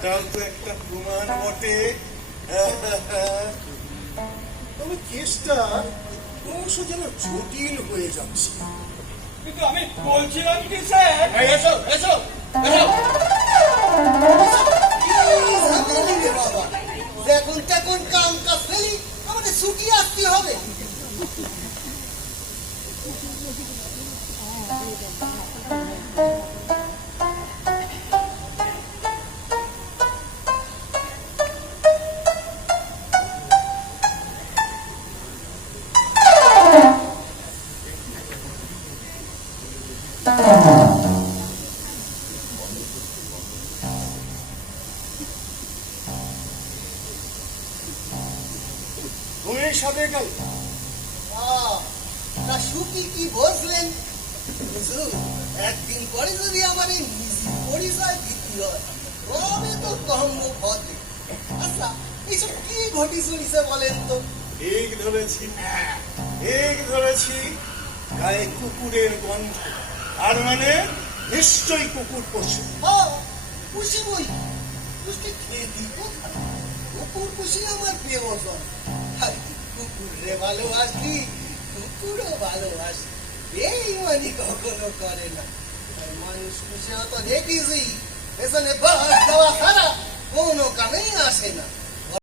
এটাও তো একটা প্রমাণ বটে। তবে কেসটা ক্রমশ যেন জটিল হয়ে যাচ্ছে। কিন্তু আমি বলছিলাম কি স্যার? এসো এসো তখন কাম কাজ ফেলি আমাদের ছুটি আসতে হবে। তুমি সাথে গেল তা সুখী কি বসলেন হুজুর, একদিন পরে যদি আমার এই নিজি পরিচয় দিতে হয় তবে তো কম হবে আচ্ছা এইসব কি ঘটি চলিছে বলেন তো? ঠিক ধরেছি। ঠিক ধরেছি। গায়ে কুকুরের গন্ধ। আর মানে নিশ্চয়ই কুকুর পশু। হ্যাঁ পুষি বই। পুষকে খেতি? কোথায় কুকুর পুষি আমার প্রিয় জন আর কুকুর ভালোবাসি, কুকুরও ভালোবাসি। এই মানে কখনো করে না। মানুষ পুষে তো দেখিছি, পেছনে বাস দেওয়া ছাড়া কোনো কামেই আসে না।